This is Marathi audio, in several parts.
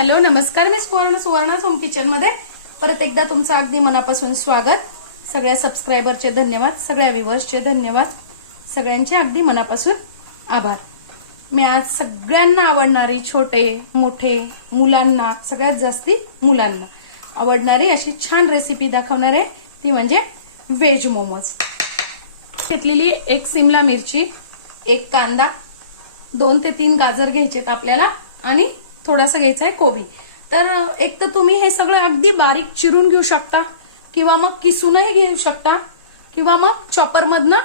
हॅलो नमस्कार, मी सुवर्णा होम किचन मध्ये परत एकदा तुमचं अगदी मनापासून स्वागत। सगळ्या सबस्क्रायबरचे धन्यवाद, सगळ्या व्ह्यूअर्सचे धन्यवाद, सगळ्यांचे अगदी मनापासून आभार। मी आज सगळ्यांना आवडणारी, छोटे मोठे मुलांना, सगळ्यात जास्ती मुलांना आवडणारी अशी छान रेसिपी दाखवणार आहे, ती म्हणजे व्हेज मोमोज। घेतलेली एक सिमला मिरची, एक कांदा, 2 ते 3 गाजर घ्यायचेत आपल्याला आणि थोडासा घ्यायचा आहे कोबी। तर एक तर तुम्ही हे सगळं अगदी बारीक चिरून घेऊ शकता किंवा मग किसूनही घेऊ शकता किंवा मग चॉपर मधनं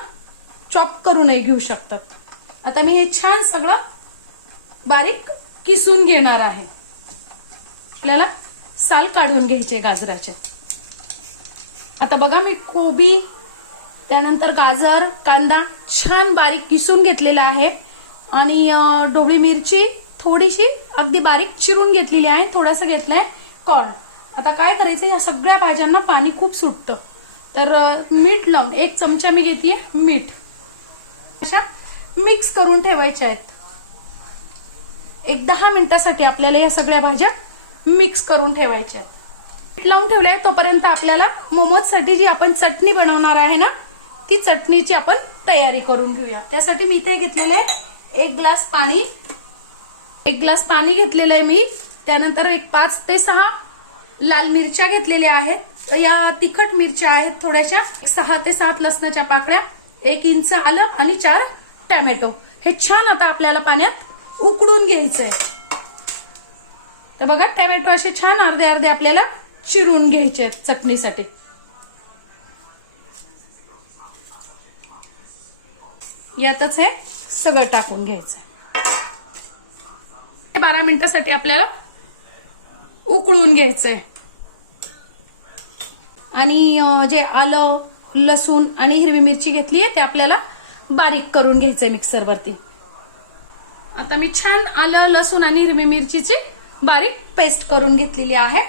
चॉप करूनही घेऊ शकतात। आता मी हे छान सगळं बारीक किसून घेणार आहे। आपल्याला साल काढून घ्यायचे गाजराचे। आता बघा, मी कोबी, त्यानंतर गाजर, कांदा छान बारीक किसून घेतलेला आहे आणि ढोबळी मिरची थोडीशी अगदी बारीक चिरून घेतलेली आहे, थोडंसं घेतलंय कॉर्न। आता काय करायचं, या सगळ्या भाज्यांना पाणी खूप सुटतं, तर मीठ लावून 1 चमचा मी घेतेय मीठ, अशा मिक्स करून ठेवायच्या आहेत। 10 मिनिटासाठी आपल्याला या सगळ्या भाज्या मिक्स करून ठेवायच्या आहेत। मीठ लावून ठेवलंय तोपर्यंत आपल्याला मोमोज साठी जी आपण चटणी बनवणार आहे ना, ती चटणीची आपण तयारी करून घेऊया। त्यासाठी मी इथे घेतलेले 1 ग्लास पाणी, 1 ग्लास पाणी घेतलेलं आहे मी। त्यानंतर 5 ते 6 लाल मिरच्या घेतलेल्या आहेत, या तिखट मिरच्या आहेत थोड्याशा, 6 ते 7 लसणाच्या पाकळ्या, 1 इंच आलं आणि 4 टोमॅटो। हे छान आता आपल्याला पाण्यात उकडून घ्यायचंय। तर बघा, टोमॅटो असे छान अर्धे अर्धे आपल्याला चिरून घ्यायचे आहेत चटणीसाठी। यातच हे सगळं टाकून घ्यायचं। 12 मिनिटासाठी आपल्याला उकळून घ्यायचंय। आणि जे आलं, लसूण आणि हिरवी मिरची घेतली आहे ते आपल्याला बारीक करून घ्यायचंय मिक्सर वरती। आता मी छान आलं, लसूण आणि हिरवी मिरचीची बारीक पेस्ट करून घेतलेली आहे।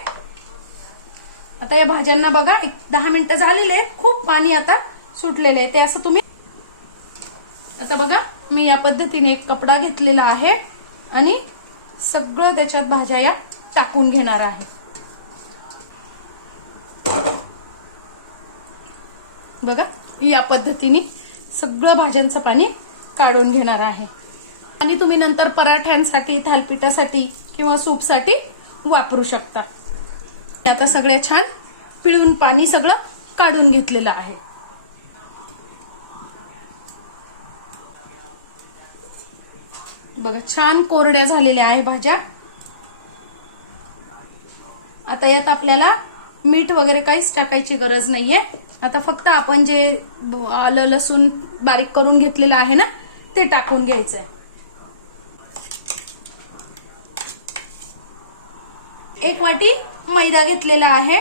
आता या भाज्यांना बघा 10 मिनिटं झालेले आहेत, खूप पाणी आता सुटलेले आहे, ते असं तुम्ही आता बघा, मी या पद्धतीने एक कपडा घेतलेला आहे आणि सगळं त्याच्यात भाज्या या टाकून घेणार आहे। बघा, या पद्धतीने सगळं भाज्यांचं पाणी काढून घेणार आहे। आणि तुम्ही नंतर पराठ्यांसाठी, थालपीठासाठी किंवा सूपसाठी वापरू शकता। आता सगळे छान पिळून पाणी सगळं काढून घेतलेलं आहे। बघा, छान कोरड्या झालेल्या आहे भाज्या। आता यात आपल्याला मीठ वगैरे काहीच टाकायची गरज नाहीये। आता फक्त आपण जे आलं, लसूण बारीक करून घेतलेलं आहे ना, ते टाकून घ्यायचंय। 1 वाटी मैदा घेतलेला आहे,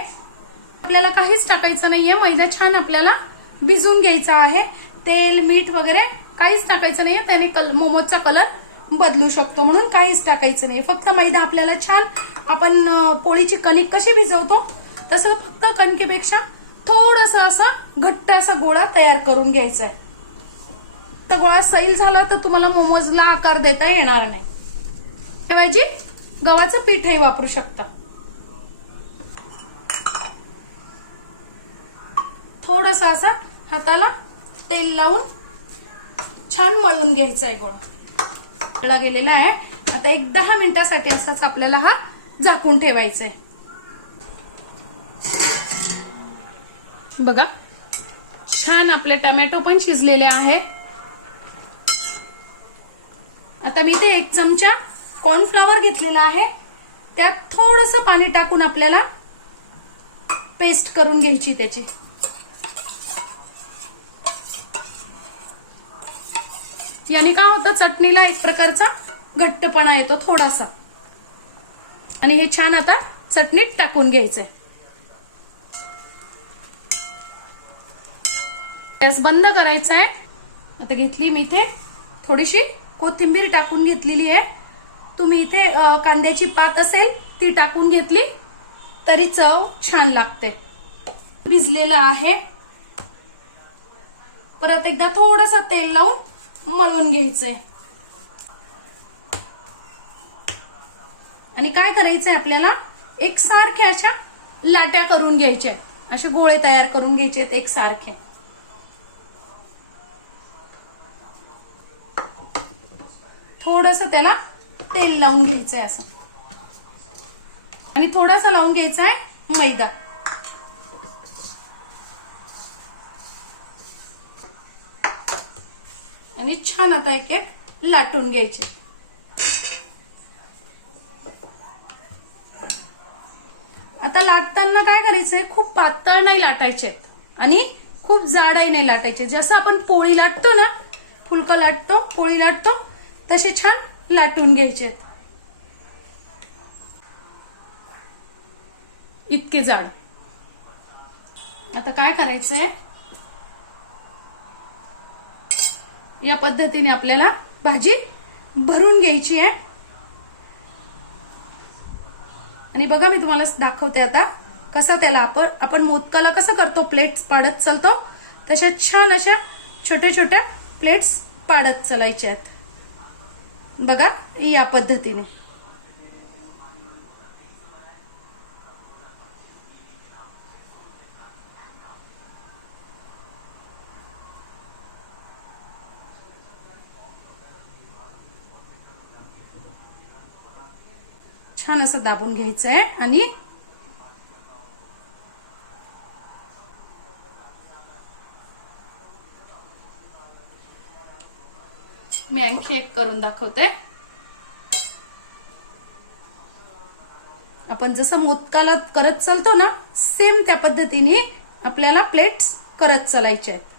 आपल्याला काहीच टाकायचं नाहीये। मैदा छान आपल्याला भिजून घ्यायचा आहे। तेल, मीठ वगैरे काहीच टाकायचं नाहीये, त्याने मोमोजचा कलर बदलू शकतो, म्हणून काहीच टाकायचं नाही। फक्त मैदा आपल्याला छान, आपण पोळीची कणिक कशी भिजवतो तसं फक्त कणकेपेक्षा थोडंसं असं घट्ट असा गोळा तयार करून घ्यायचा आहे। तर गोळा सैल झाला तर तुम्हाला मोमोजला आकार देता येणार नाही। त्याऐवजी गव्हाचं पीठही वापरू शकता। थोडंसं असं हाताला तेल लावून छान मळून घ्यायचा आहे गोळा। मळला गेलेला आहे। आता 10 मिनिटासाठी असाच आपल्याला हा झाकून ठेवायचा आहे। बघा, छान आपले टोमॅटो पण शिजलेले आहे। आता मी ते 1 चमचा कॉर्नफ्लॉवर घेतलेला आहे, त्यात थोडंसं पाणी टाकून आपल्याला पेस्ट करून घ्यायची त्याची। याने काय होतं, चटणीला एक प्रकारचा घट्टपणा येतो थोडासा। आणि हे छान आता चटणीत टाकून घ्यायचंय। गॅस बंद करायचा आहे। आता घेतली मी इथे थोडीशी कोथिंबीर टाकून घेतलेली आहे। तुम्ही इथे कांद्याची पात असेल ती टाकून घेतली तरी चव छान लागते। भिजलेलं आहे, परत एकदा थोडंसं तेल लावून मळून घ्यायचंय। आणि काय करायचंय आपल्याला, एकसारख्या अशा लाट्या करून घ्यायच्या आहेत, असे गोळे तयार करून घ्यायचे आहेत एकसारखे. थोडंसं त्याला तेल लावून घ्यायचंय असं, आणि थोडासा लावून घ्यायचा आहे मैदा. आणि छान आता एक एक लाटून घ्यायचे. आता लाटताना काय करायचंय, खूप पातळ नाही लाटायचे आणि खूप जाडही नाही लाटायचे. जसं आपण पोळी लाटतो ना, फुलकं लाटतो, पोळी लाटतो, तसे छान लाटून घ्यायचे, इतके जाड. आता काय करायचंय, या पद्धतीने आपल्याला भाजी भरून घ्यायची आहे. आणि बघा मी तुम्हाला दाखवते आता कसं त्याला आपण मोदकाला कसं करतो, प्लेट्स पाडत चालतो, तशा छान अशा छोट्या छोट्या प्लेट्स पाडत चालायच्या आहेत. बघा या पद्धतीने. छान असं दाबून घ्यायचंय आणि मी आणखी एक करून दाखवते. आपण जसं मोदकाला करत चालतो ना, सेम त्या पद्धतीने आपल्याला प्लेट्स करत चालायचे आहेत.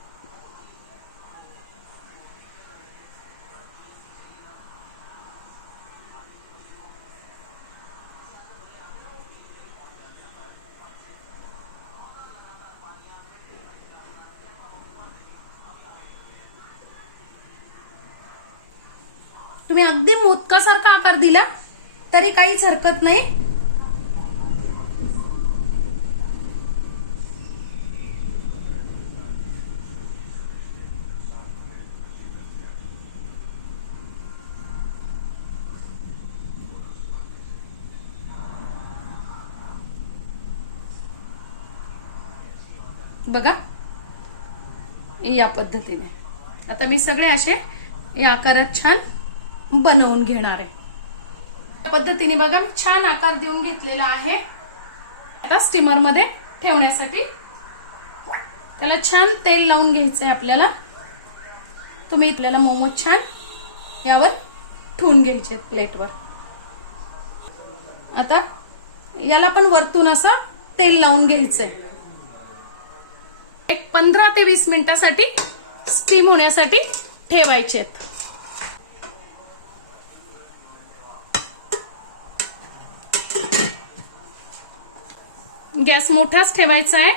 तुम्ही अगदी मोदकासारखा आकार दिला तरी काहीच हरकत नाही. बघा या पद्धतीने आता मी सगळे असे या आकारात छान बनवून घेणार आहे. या पद्धतीने बघा मी छान आकार देऊन घेतलेला आहे. आता स्टीमर मध्ये ठेवण्यासाठी त्याला छान तेल लावून घ्यायचंय आपल्याला. तुम्ही आपल्याला मोमोज छान यावर ठेवून घ्यायचे प्लेटवर. आता याला पण वरतून असं तेल लावून घ्यायचंय. एक 15 ते 20 मिनिटासाठी स्टीम होण्यासाठी ठेवायचे. गॅस मोठाच ठेवायचा आहे.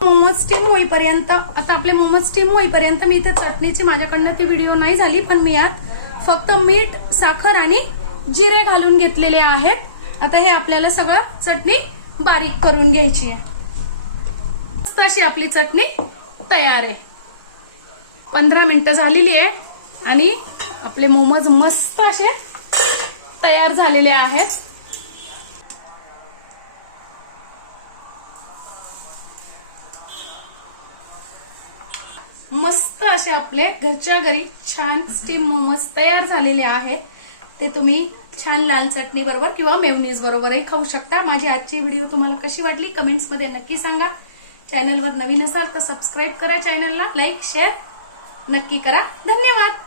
मोमोज स्टीम होईपर्यंत, आता आपले मोमोज स्टीम होईपर्यंत मी इथे चटणीची माझ्याकडनं ती व्हिडिओ नाही झाली, पण मी यात फक्त मीठ, साखर आणि जिरे घालून घेतलेले आहेत. आता हे आपल्याला सगळं चटणी बारीक करून घ्यायची आहे. मस्त अशी आपली चटणी तयार आहे. 15 मिनिटं झालेली आहे आणि आपले मोमोज मस्त असे तयार झालेले आहेत. मस्त असे आपले घरच्या घरी छान स्टीम मोमोज तयार झालेले आहेत. ते तुम्ही छान लाल चटणी बरोबर किंवा मेयोनीज बरोबरही खाऊ शकता. माझी आजची व्हिडिओ तुम्हाला कशी वाटली कमेंट्स मध्ये नक्की सांगा. चॅनलवर नवीन असाल तर सबस्क्राईब करा, चॅनलला लाईक शेअर नक्की करा. धन्यवाद.